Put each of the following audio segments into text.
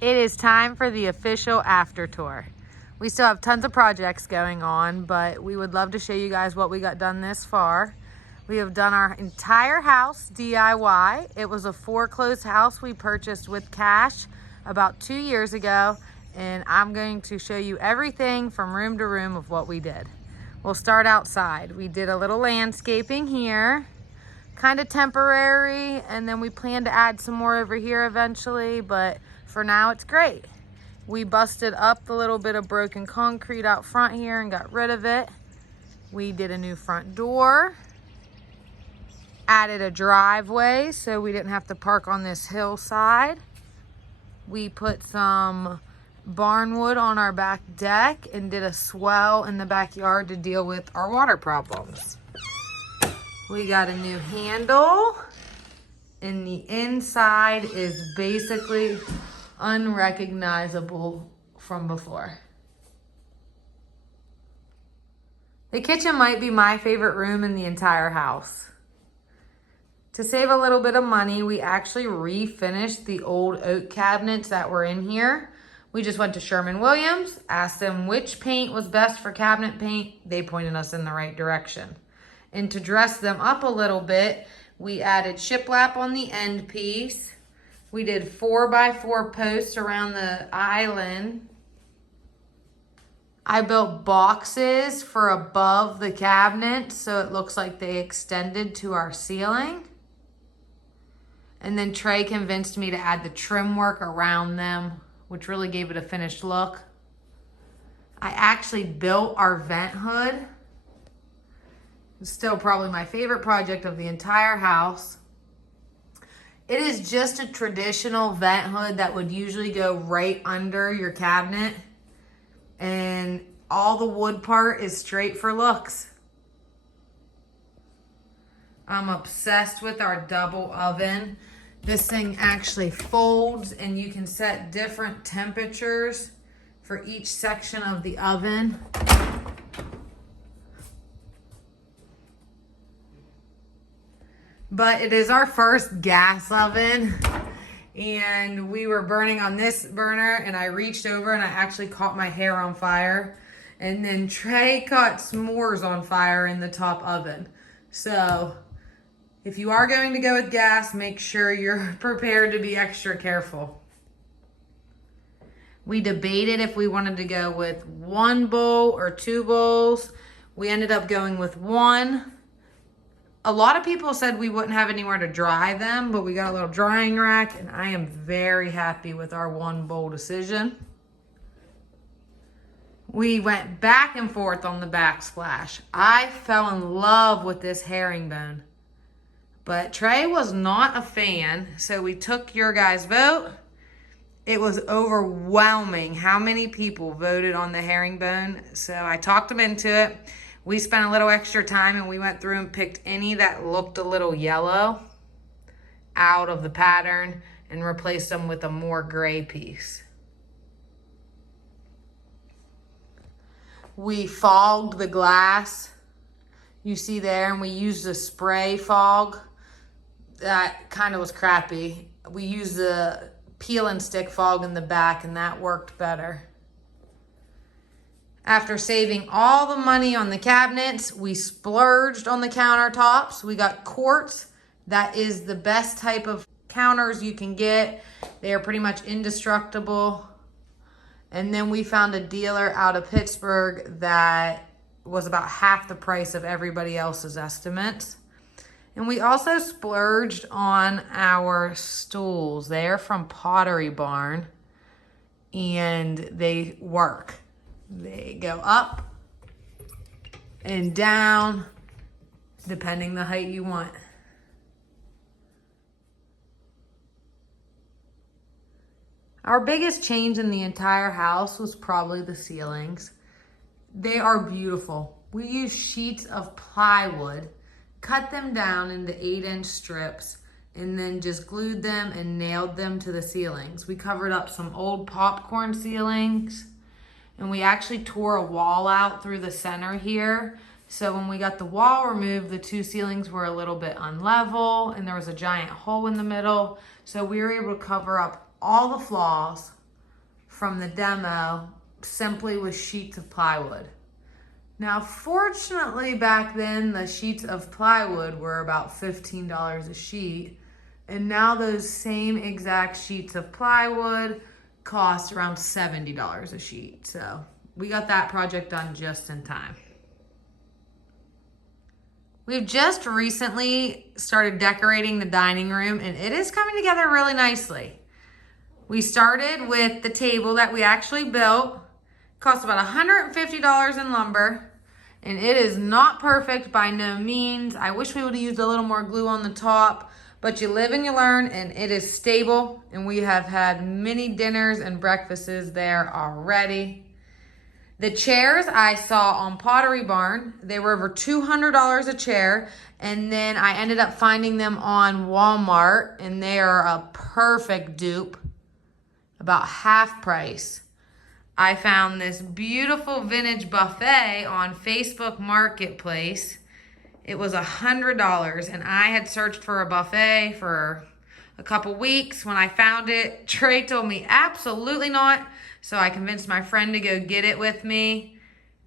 It is time for the official after tour. We still have tons of projects going on, but we would love to show you guys what we got done this far. We have done our entire house DIY. It was a foreclosed house we purchased with cash about 2 years ago, and I'm going to show you everything from room to room of what we did. We'll start outside. We did a little landscaping here, kind of temporary, and then we plan to add some more over here eventually, but for now it's great. We busted up the little bit of broken concrete out front here and got rid of it. We did a new front door, added a driveway so we didn't have to park on this hillside. We put some barnwood on our back deck and did a swell in the backyard to deal with our water problems. We got a new handle, and the inside is basically unrecognizable from before. The kitchen might be my favorite room in the entire house. To save a little bit of money, we actually refinished the old oak cabinets that were in here. We just went to Sherwin-Williams, asked them which paint was best for cabinet paint. They pointed us in the right direction. And to dress them up a little bit, we added shiplap on the end piece. We did 4x4 posts around the island. I built boxes for above the cabinet so it looks like they extended to our ceiling. And then Trey convinced me to add the trim work around them, which really gave it a finished look. I actually built our vent hood. It's still probably my favorite project of the entire house. It is just a traditional vent hood that would usually go right under your cabinet. And all the wood part is straight for looks. I'm obsessed with our double oven. This thing actually folds and you can set different temperatures for each section of the oven. But it is our first gas oven, and we were burning on this burner, and I reached over and I actually caught my hair on fire. And then Trey caught s'mores on fire in the top oven. So if you are going to go with gas, make sure you're prepared to be extra careful. We debated if we wanted to go with 1 bowl or 2 bowls. We ended up going with 1. A lot of people said we wouldn't have anywhere to dry them, but we got a little drying rack, and I am very happy with our 1 bowl decision. We went back and forth on the backsplash. I fell in love with this herringbone, but Trey was not a fan, so we took your guys' vote. It was overwhelming how many people voted on the herringbone, so I talked them into it. We spent a little extra time and we went through and picked any that looked a little yellow out of the pattern and replaced them with a more gray piece. We fogged the glass, you see there, and we used a spray fog. That kind of was crappy. We used the peel and stick fog in the back, and that worked better. After saving all the money on the cabinets, we splurged on the countertops. We got quartz. That is the best type of counters you can get. They are pretty much indestructible. And then we found a dealer out of Pittsburgh that was about half the price of everybody else's estimates. And we also splurged on our stools. They're from Pottery Barn, and they work. They go up and down, depending the height you want. Our biggest change in the entire house was probably the ceilings. They are beautiful. We used sheets of plywood, cut them down into 8-inch strips, and then just glued them and nailed them to the ceilings. We covered up some old popcorn ceilings, and we actually tore a wall out through the center here. So when we got the wall removed, the 2 ceilings were a little bit unlevel, and there was a giant hole in the middle. So we were able to cover up all the flaws, from the demo simply with sheets of plywood. Now, fortunately, back then, the sheets of plywood were about $15 a sheet. And now those same exact sheets of plywood cost around $70 a sheet. So we got that project done just in time. We've just recently started decorating the dining room, and it is coming together really nicely. We started with the table that we actually built. It cost about $150 in lumber, and it is not perfect by no means. I wish we would have used a little more glue on the top, but you live and you learn, and it is stable, and we have had many dinners and breakfasts there already. The chairs I saw on Pottery Barn, they were over $200 a chair, and then I ended up finding them on Walmart, and they are a perfect dupe, about half price. I found this beautiful vintage buffet on Facebook Marketplace. It was $100, and I had searched for a buffet for a couple weeks. When I found it, Trey told me absolutely not, so I convinced my friend to go get it with me,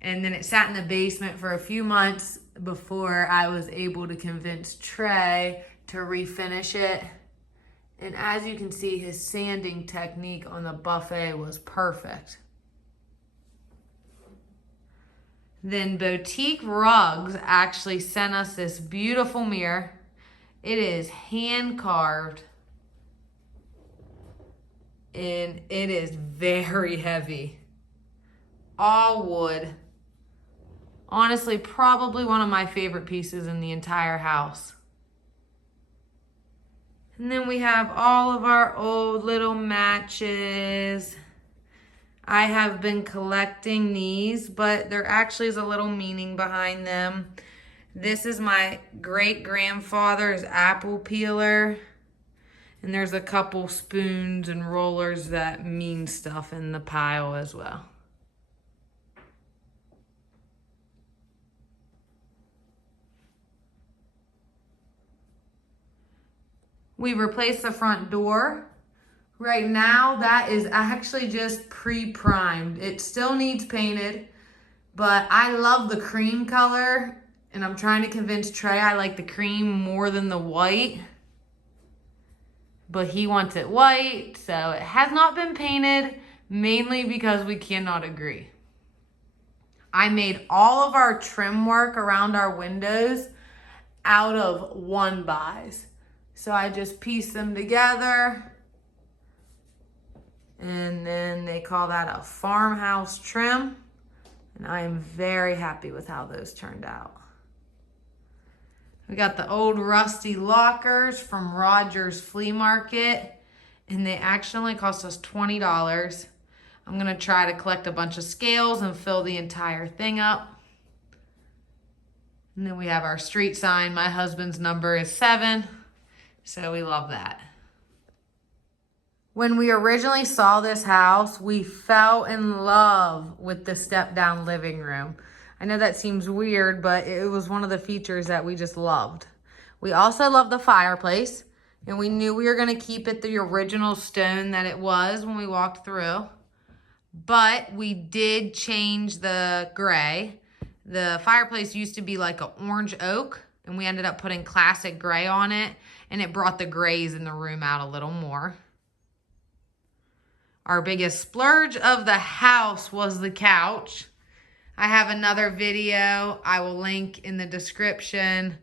and then it sat in the basement for a few months before I was able to convince Trey to refinish it. And as you can see, his sanding technique on the buffet was perfect. Then Boutique Rugs actually sent us this beautiful mirror. It is hand carved, and it is very heavy. All wood. Honestly, probably one of my favorite pieces in the entire house. And then we have all of our old little matches. I have been collecting these, but there actually is a little meaning behind them. This is my great-grandfather's apple peeler. And there's a couple spoons and rollers that mean stuff in the pile as well. We replaced the front door. Right now, that is actually just pre-primed. It still needs painted, but I love the cream color, and I'm trying to convince Trey I like the cream more than the white. But he wants it white, so it has not been painted, mainly because we cannot agree. I made all of our trim work around our windows out of 1-bys. So I just pieced them together, and then they call that a farmhouse trim, and I am very happy with how those turned out. We got the old rusty lockers from Rogers Flea Market, and they actually cost us $20. I'm gonna try to collect a bunch of scales and fill the entire thing up. And then we have our street sign. My husband's number is 7, so we love that. When we originally saw this house, we fell in love with the step-down living room. I know that seems weird, but it was one of the features that we just loved. We also love the fireplace, and we knew we were gonna keep it the original stone that it was when we walked through. But we did change the gray. The fireplace used to be like an orange oak, and we ended up putting classic gray on it, and it brought the grays in the room out a little more. Our biggest splurge of the house was the couch. I have another video I will link in the description.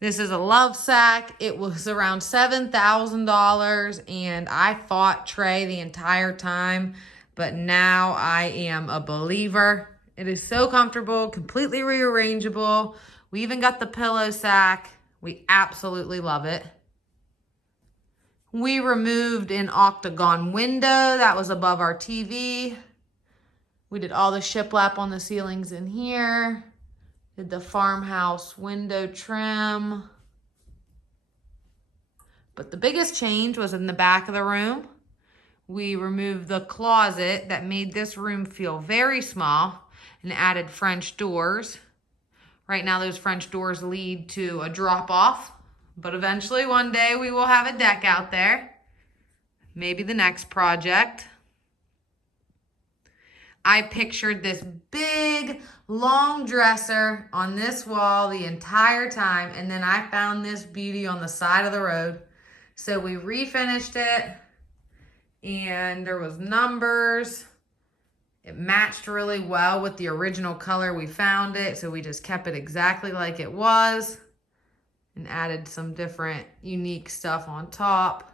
This is a love sack. It was around $7,000, and I fought Trey the entire time, but now I am a believer. It is so comfortable, completely rearrangeable. We even got the pillow sack. We absolutely love it. We removed an octagon window that was above our TV. We did all the shiplap on the ceilings in here. Did the farmhouse window trim. But the biggest change was in the back of the room. We removed the closet that made this room feel very small and added French doors. Right now, those French doors lead to a drop-off, but eventually one day we will have a deck out there. Maybe the next project. I pictured this big, long dresser on this wall the entire time, and then I found this beauty on the side of the road. So we refinished it, and there was numbers. It matched really well with the original color we found it, so we just kept it exactly like it was and added some different unique stuff on top.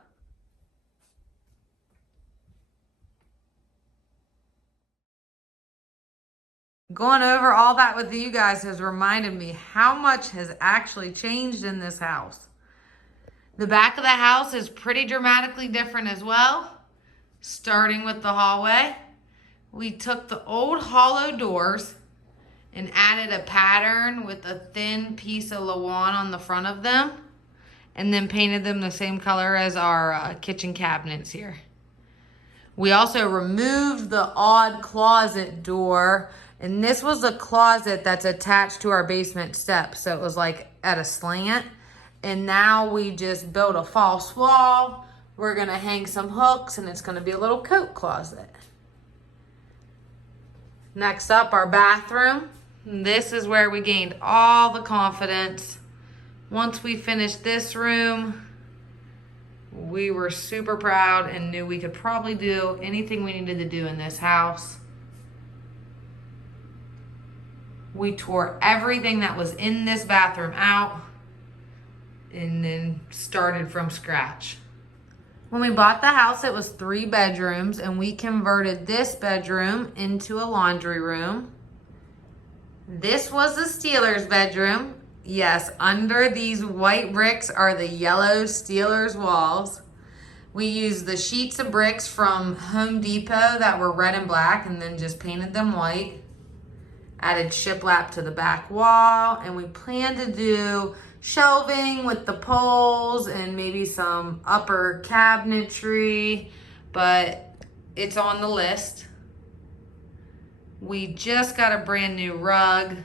Going over all that with you guys has reminded me how much has actually changed in this house. The back of the house is pretty dramatically different as well. Starting with the hallway, we took the old hollow doors and added a pattern with a thin piece of lawn on the front of them, and then painted them the same color as our kitchen cabinets here. We also removed the odd closet door, and this was a closet that's attached to our basement steps, so it was like at a slant. And now we just built a false wall. We're gonna hang some hooks, and it's gonna be a little coat closet. Next up, our bathroom. This is where we gained all the confidence. Once we finished this room, we were super proud and knew we could probably do anything we needed to do in this house. We tore everything that was in this bathroom out and then started from scratch. When we bought the house, it was 3 bedrooms, and we converted this bedroom into a laundry room. This was the Steelers bedroom. Yes, under these white bricks are the yellow Steelers walls. We used the sheets of bricks from Home Depot that were red and black, and then just painted them white. Added shiplap to the back wall, and we plan to do shelving with the poles and maybe some upper cabinetry, but it's on the list. We just got a brand new rug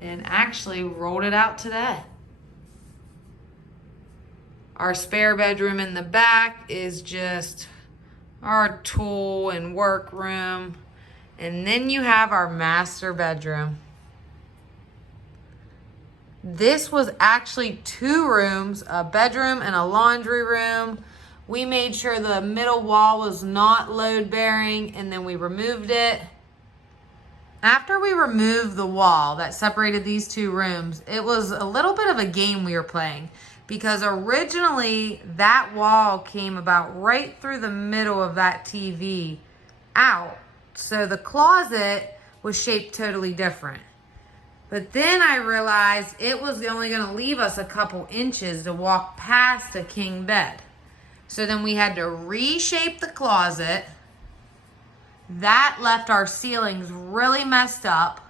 and actually rolled it out today. Our spare bedroom in the back is just our tool and work room. And then you have our master bedroom. This was actually 2 rooms, a bedroom and a laundry room. We made sure the middle wall was not load bearing, and then we removed it. After we removed the wall that separated these 2 rooms, it was a little bit of a game we were playing, because originally that wall came about right through the middle of that TV out. So the closet was shaped totally different. But then I realized it was only going to leave us a couple inches to walk past a king bed. So then we had to reshape the closet. That left our ceilings really messed up.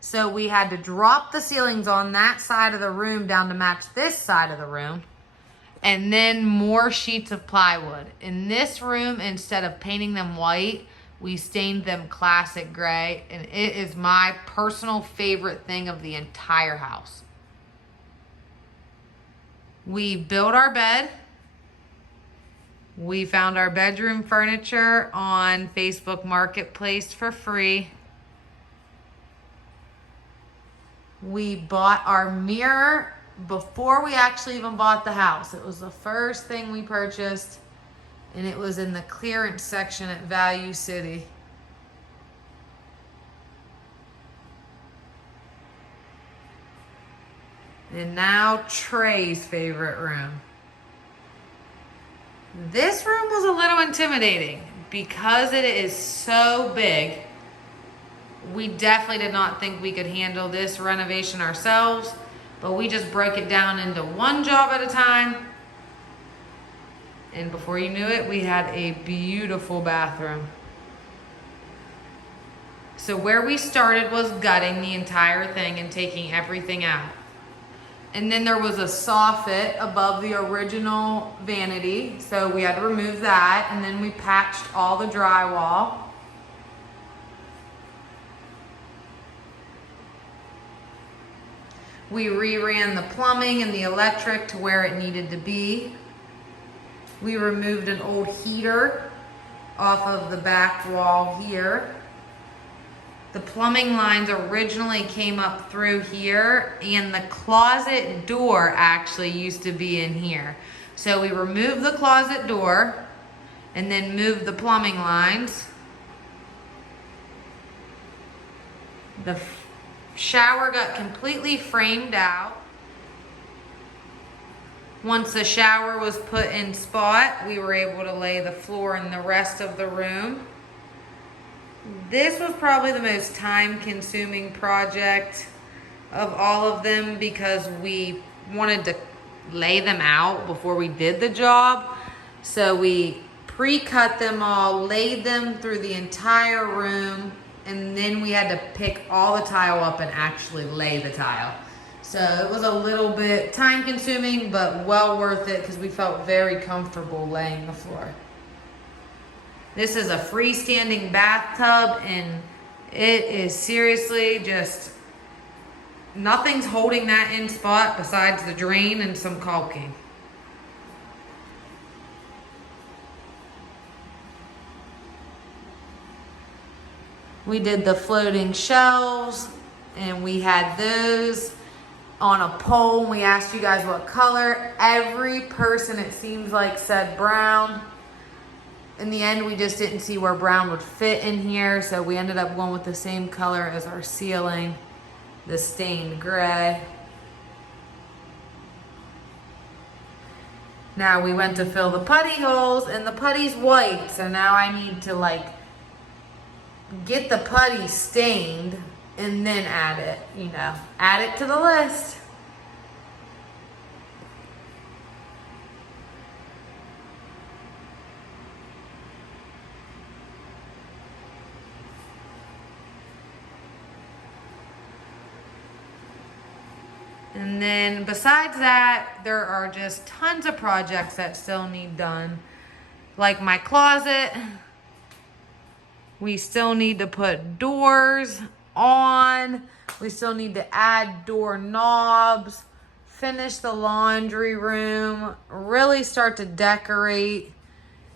So we had to drop the ceilings on that side of the room down to match this side of the room. And then more sheets of plywood. In this room, instead of painting them white, we stained them classic gray, and it is my personal favorite thing of the entire house. We built our bed. We found our bedroom furniture on Facebook Marketplace for free. We bought our mirror before we actually even bought the house. It was the first thing we purchased, and it was in the clearance section at Value City. And now Trey's favorite room. This room was a little intimidating because it is so big. We definitely did not think we could handle this renovation ourselves, but we just broke it down into one job at a time. And before you knew it, we had a beautiful bathroom. So where we started was gutting the entire thing and taking everything out. And then there was a soffit above the original vanity, so we had to remove that, and then we patched all the drywall. We reran the plumbing and the electric to where it needed to be. We removed an old heater off of the back wall here. The plumbing lines originally came up through here, and the closet door actually used to be in here. So we removed the closet door and then moved the plumbing lines. The shower got completely framed out. Once the shower was put in spot, we were able to lay the floor in the rest of the room. This was probably the most time-consuming project of all of them because we wanted to lay them out before we did the job. So we pre-cut them all, laid them through the entire room, and then we had to pick all the tile up and actually lay the tile. So it was a little bit time-consuming, but well worth it because we felt very comfortable laying the floor. This is a freestanding bathtub, and it is seriously just, nothing's holding that in spot besides the drain and some caulking. We did the floating shelves, and we had those on a pole. We asked you guys what color. Every person, it seems like, said brown. In the end, we just didn't see where brown would fit in here, so we ended up going with the same color as our ceiling, the stained gray. Now we went to fill the putty holes, and the putty's white, so now I need to like get the putty stained and then add it, you know, add it to the list. And then besides that, there are just tons of projects that still need done. Like my closet, we still need to put doors on. We still need to add door knobs, finish the laundry room, really start to decorate.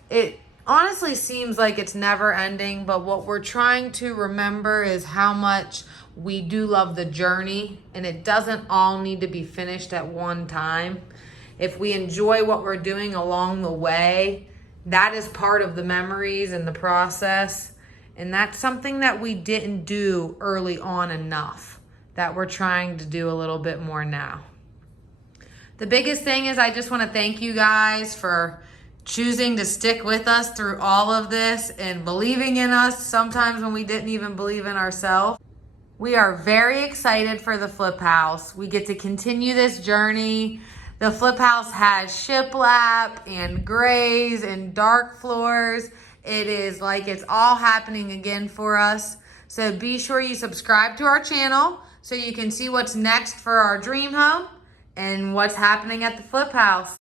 It honestly seems like it's never ending, but what we're trying to remember is how much we do love the journey, and it doesn't all need to be finished at one time. If we enjoy what we're doing along the way, that is part of the memories and the process. And that's something that we didn't do early on enough, that we're trying to do a little bit more now. The biggest thing is I just want to thank you guys for choosing to stick with us through all of this and believing in us sometimes when we didn't even believe in ourselves. We are very excited for the flip house. We get to continue this journey. The flip house has shiplap and grays and dark floors. It is like it's all happening again for us. So be sure you subscribe to our channel so you can see what's next for our dream home and what's happening at the flip house.